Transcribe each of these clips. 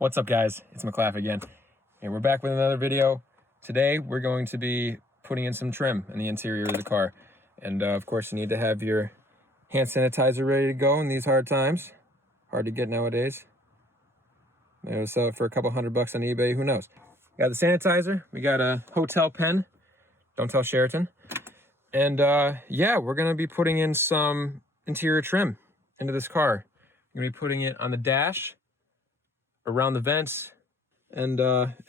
What's up, guys? It's McClaff again, and we're back with another video. Today we're going to be putting in some trim in the interior of the car, and of course you need to have your hand sanitizer ready to go in these hard times. Hard to get nowadays. Maybe we'll sell it for a couple $100 on eBay, who knows. We got the sanitizer, we got a hotel pen, don't tell Sheraton, and yeah, we're gonna be putting in some interior trim into this car. We're gonna be putting it on the dash, around the vents, and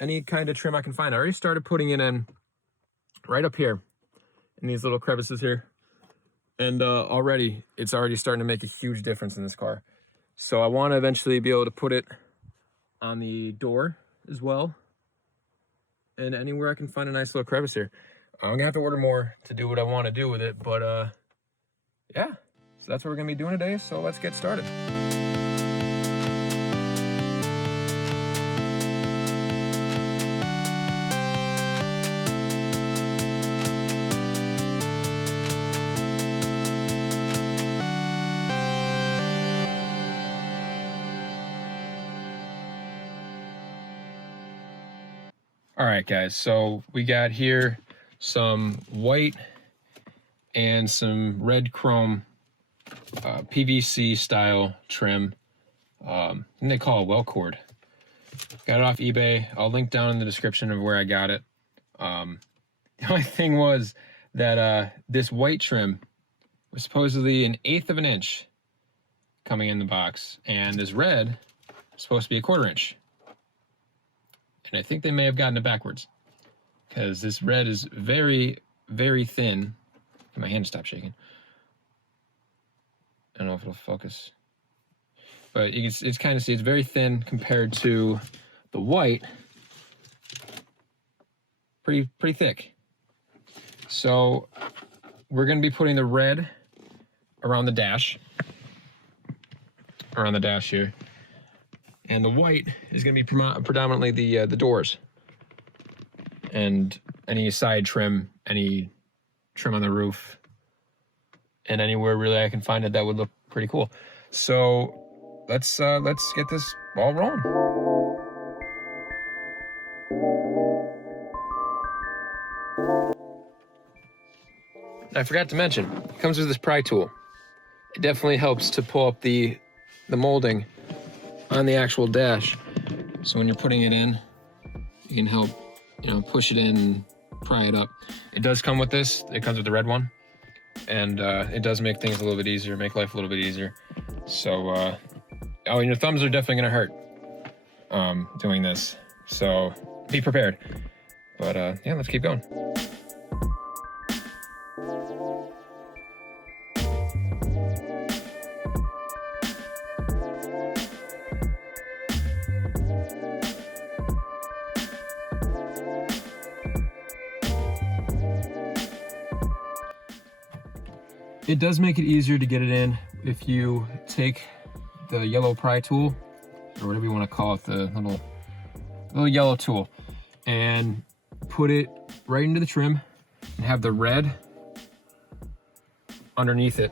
any kind of trim I can find. I already started putting it in right up here in these little crevices here, and already it's already starting to make a huge difference in this car. So I want to eventually be able to put it on the door as well, and anywhere I can find a nice little crevice here. I'm gonna have to order more to do what I want to do with it, but yeah, so that's what we're gonna be doing today. So let's get started. All right, guys, so we got here some white and some red chrome PVC style trim. And they call it well cord. Got it off eBay. I'll link down in the description of where I got it. The only thing was that this white trim was supposedly 1/8 of an inch coming in the box, and this red was supposed to be 1/4 inch. And I think they may have gotten it backwards, because this red is very, very thin. My hand stopped shaking. I don't know if it'll focus, but you can, it's kind of see it's very thin compared to the white. Pretty thick. So we're going to be putting the red around the dash, here. And the white is going to be predominantly the doors and any side trim, any trim on the roof, and anywhere really I can find it that would look pretty cool. So let's get this ball rolling. I forgot to mention, it comes with this pry tool. It definitely helps to pull up the molding on the actual dash, so when you're putting it in, you can help, push it in and pry it up. It does come with this. It comes with the red one, and it does make things a little bit easier, make life a little bit easier. So oh, your thumbs are definitely gonna hurt doing this, so be prepared. But yeah, let's keep going. It does make it easier to get it in if you take the yellow pry tool, or whatever you want to call it, the little yellow tool, and put it right into the trim and have the red underneath it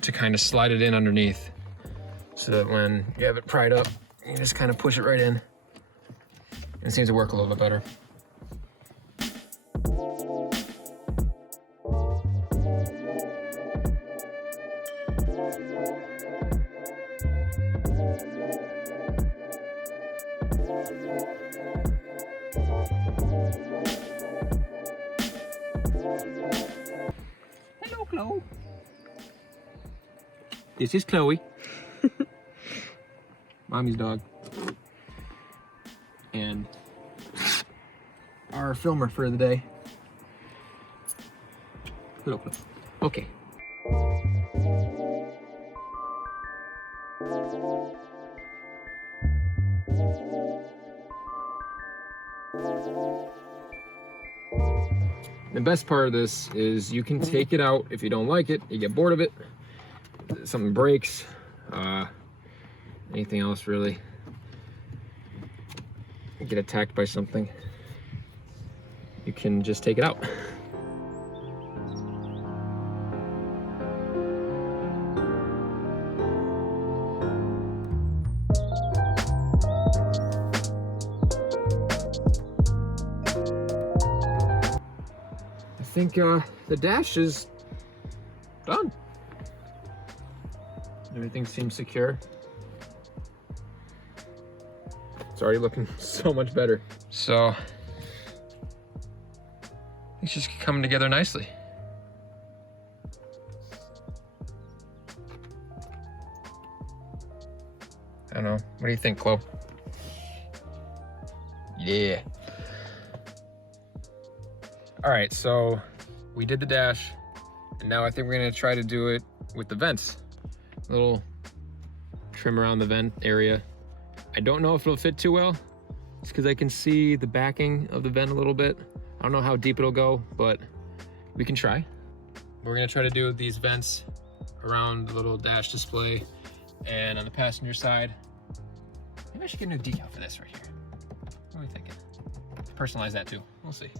to kind of slide it in underneath, so that when you have it pried up, you just kind of push it right in. And it seems to work a little bit better. Hello, Chloe. This is Chloe. Mommy's dog. And our filmer for the day. Hello, Chloe. Okay. The best part of this is you can take it out if you don't like it, you get bored of it, something breaks, anything else really, you get attacked by something, you can just take it out. think the dash is done. Everything seems secure. It's already looking so much better. So it's just coming together nicely. I don't know. What do you think, Chloe? Yeah. All right, so we did the dash, and now I think we're gonna try to do it with the vents. A little trim around the vent area. I don't know if it'll fit too well. It's because I can see the backing of the vent a little bit. I don't know how deep it'll go, but we can try. We're gonna try to do these vents around the little dash display, and on the passenger side, maybe I should get a new decal for this right here. What are we thinking? Personalize that too, we'll see.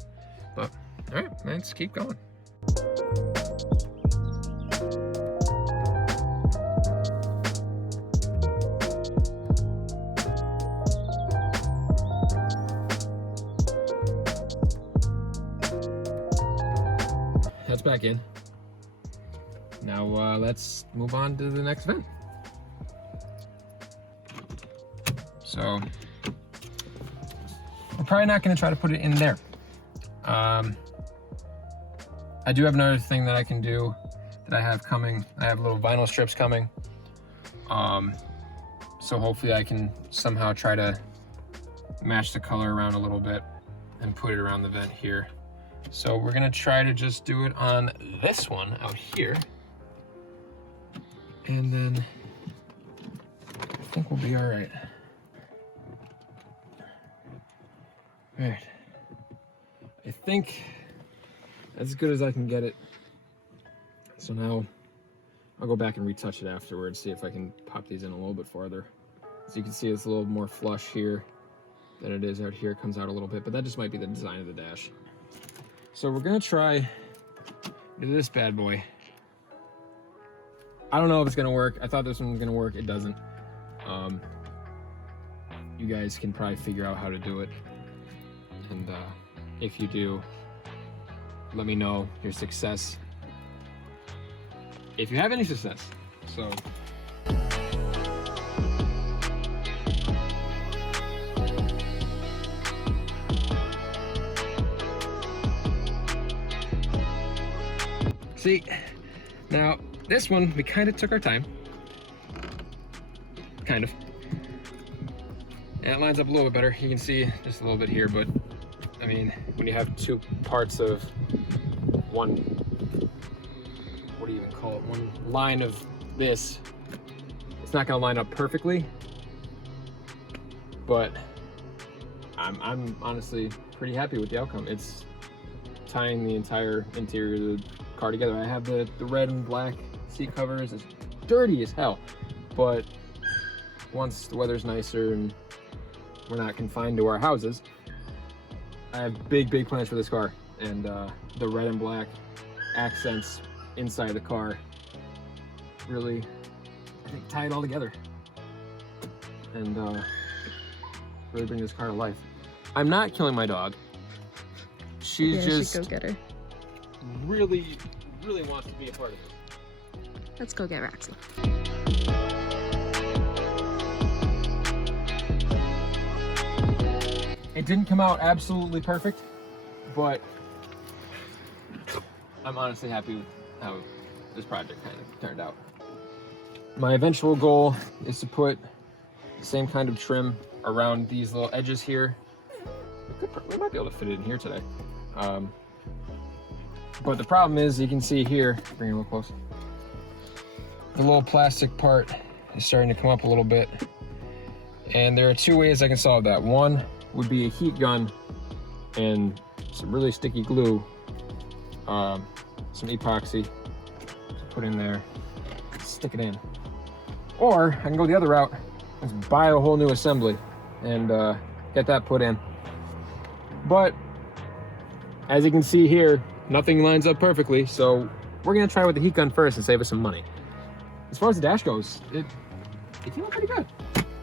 But, all right, let's keep going. That's back in. Now let's move on to the next vent. So we're probably not going to try to put it in there. I do have another thing that I can do that I have coming. I have little vinyl strips coming. So hopefully I can somehow try to match the color around a little bit and put it around the vent here. So we're gonna try to just do it on this one out here. And then I think we'll be all right. All right. I think that's as good as I can get it. So now I'll go back and retouch it afterwards, see if I can pop these in a little bit farther. As you can see, it's a little more flush here than it is out here. It comes out a little bit, but that just might be the design of the dash. So we're gonna try this bad boy. I don't know if it's gonna work. I thought this one was gonna work. It doesn't. You guys can probably figure out how to do it. And if you do, let me know your success. If you have any success. So. See, now this one, we kind of took our time. Kind of. And it lines up a little bit better. You can see just a little bit here, but I mean, when you have two parts of one, what do you even call it? One line of this, it's not gonna line up perfectly, but I'm honestly pretty happy with the outcome. It's tying the entire interior of the car together. I have the red and black seat covers. It's dirty as hell, but once the weather's nicer and we're not confined to our houses, I have big plans for this car, and the red and black accents inside the car really, I think, tie it all together and really bring this car to life. I'm not killing my dog. She's just go get her. really wants to be a part of it. Let's go get Roxy. It didn't come out absolutely perfect, but I'm honestly happy with how this project kind of turned out. My eventual goal is to put the same kind of trim around these little edges here. We might be able to fit it in here today. But the problem is, you can see here, bring it a little close, the little plastic part is starting to come up a little bit. And there are two ways I can solve that. One would be a heat gun and some really sticky glue, some epoxy to put in there, stick it in. Or I can go the other route, let's buy a whole new assembly and get that put in. But as you can see here, nothing lines up perfectly, so we're gonna try with the heat gun first and save us some money. As far as the dash goes, it came out pretty good.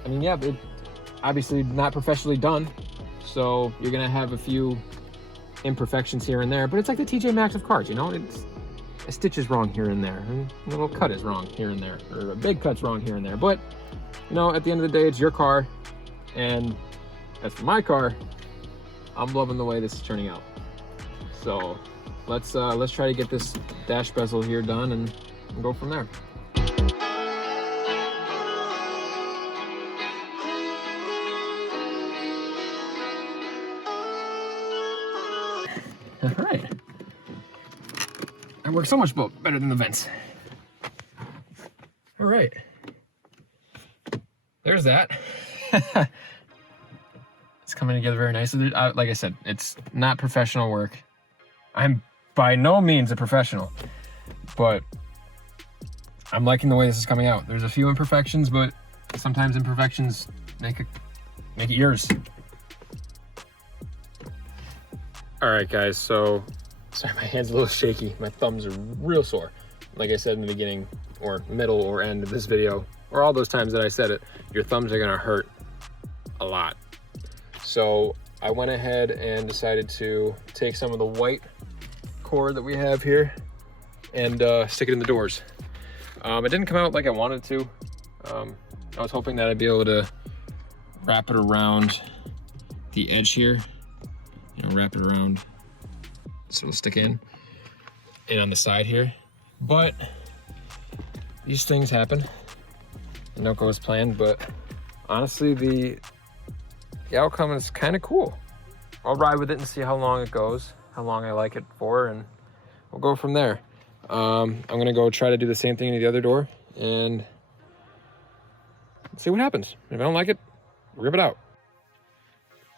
I mean, yeah, it obviously not professionally done, so you're gonna have a few imperfections here and there, but it's like the TJ Maxx of cars, you know? It's a stitch is wrong here and there, and a little cut is wrong here and there, or a big cut's wrong here and there. But, you know, at the end of the day, it's your car, and as for my car, I'm loving the way this is turning out. So let's try to get this dash bezel here done and go from there. All right. That works so much better than the vents. All right. There's that. It's coming together very nicely. Like I said, it's not professional work. I'm by no means a professional, but I'm liking the way this is coming out. There's a few imperfections, but sometimes imperfections make it yours. All right, guys, so, sorry, my hand's a little shaky. My thumbs are real sore. Like I said in the beginning, or middle or end of this video, or all those times that I said it, your thumbs are gonna hurt a lot. So I went ahead and decided to take some of the white cord that we have here and stick it in the doors. It didn't come out like I wanted to. I was hoping that I'd be able to wrap it around the edge here. You know, wrap it around so it'll stick in and on the side here. But these things happen and don't go as planned, but honestly, the outcome is kind of cool. I'll ride with it and see how long it goes, how long I like it for, and we'll go from there. I'm gonna go try to do the same thing to the other door and see what happens. If I don't like it, rip it out.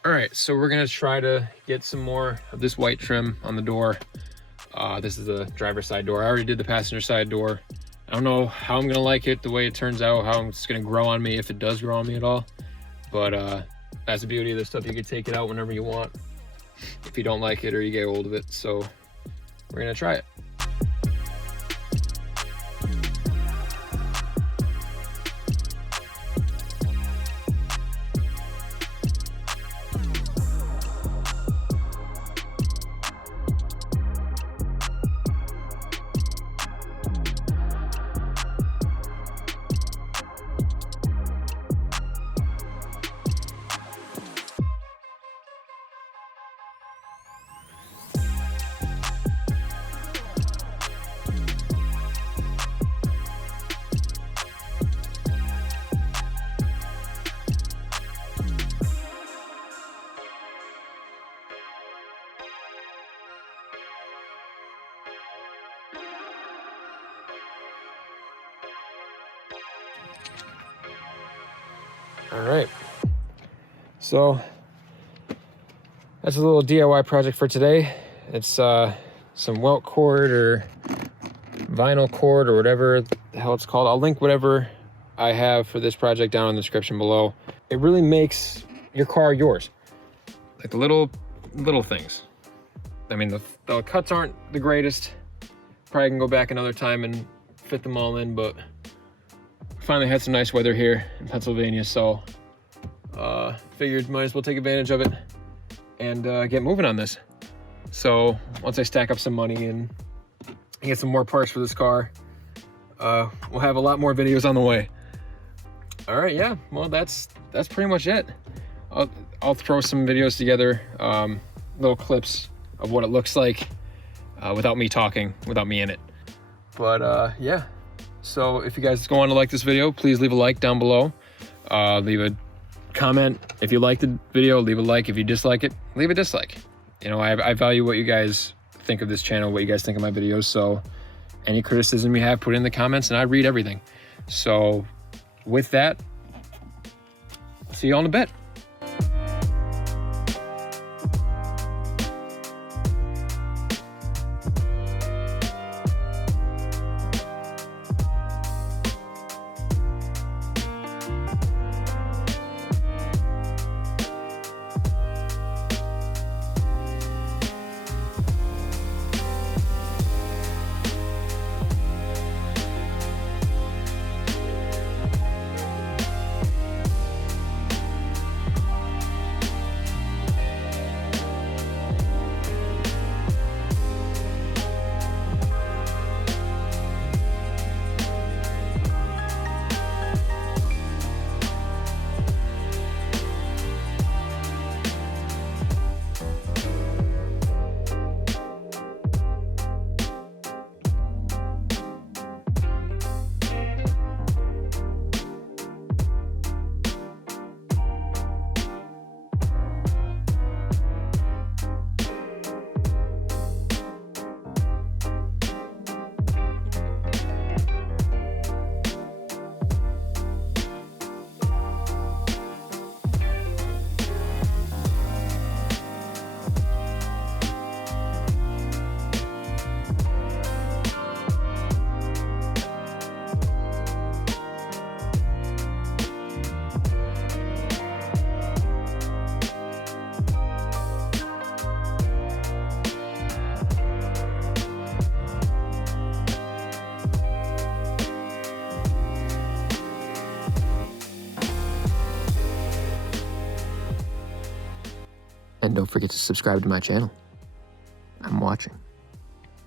All right, so we're gonna try to get some more of this white trim on the door. This is the driver's side door. I already did the passenger side door. I don't know how I'm gonna like it, the way it turns out, how it's gonna grow on me, if it does grow on me at all. But that's the beauty of this stuff. You can take it out whenever you want if you don't like it or you get old of it. So we're gonna try it. All right, so that's a little DIY project for today. It's some welt cord or vinyl cord or whatever the hell it's called. I'll link whatever I have for this project down in the description below. It really makes your car yours. Like the little things. I mean, the cuts aren't the greatest. Probably can go back another time and fit them all in, but finally had some nice weather here in Pennsylvania, so figured might as well take advantage of it and get moving on this. So once I stack up some money and get some more parts for this car, we'll have a lot more videos on the way. All right, yeah, well, that's pretty much it. I'll throw some videos together, little clips of what it looks like without me talking, without me in it. But yeah. So if you guys go on to like this video, please leave a like down below. Leave a comment. If you like the video, leave a like. If you dislike it, leave a dislike. You know, I value what you guys think of this channel, what you guys think of my videos. So any criticism you have, put it in the comments and I read everything. So with that, see you all in a bit. And don't forget to subscribe to my channel. I'm watching.